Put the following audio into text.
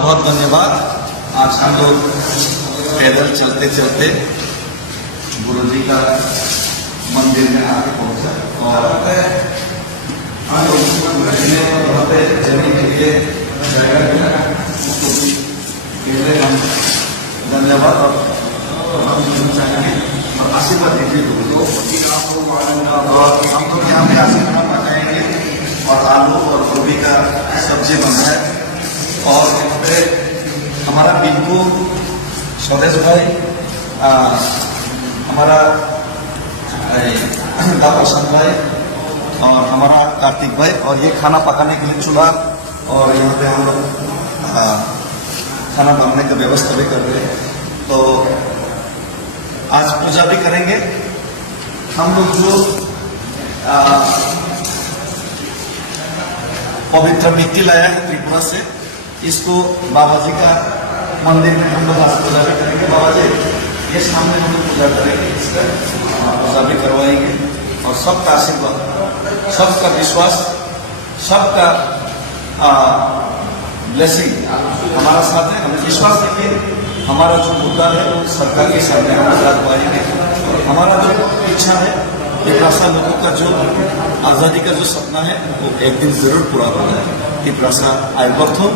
बहुत धन्यवाद। आज हम लोग पैदल चलते चलते गुरु जी का मंदिर में आके पहुंचा और हम लोग जमीन के लिए हम धन्यवाद और हम चाहेंगे और आशीर्वाद दीजिए लोगों और हम लोग यहाँ पे आशीर्वाद बनाएंगे और आलू और गोभी का सब्जी बना है और यहाँ पे हमारा पिंकू स्वदेश भाई हमारा प्रशांत भाई और हमारा कार्तिक भाई और ये खाना पकाने के लिए चूल्हा और यहाँ पे हम लोग खाना बनाने की व्यवस्था भी कर रहे हैं। तो आज पूजा भी करेंगे हम लोग। जो पवित्र मिट्टी लाया है त्रिपुरा से, इसको बाबा जी का मंदिर में हम लोग आज पूजा भी करेंगे। बाबा जी ये सामने हम लोग पूजा करेंगे, इसका पूजा भी करवाएंगे और सबका आशीर्वाद, सबका विश्वास, सबका ब्लेसिंग हमारा साथ है। हमें विश्वास देखिए, हमारा जो मुद्दा है वो सरकार के सामने हम लगवाएंगे। हमारा जो इच्छा है त्रिपुरा लोगों का जो आज़ादी का जो सपना है वो एक दिन जरूर पूरा होगा। त्रिपुरा आयुर्वर्थ हो,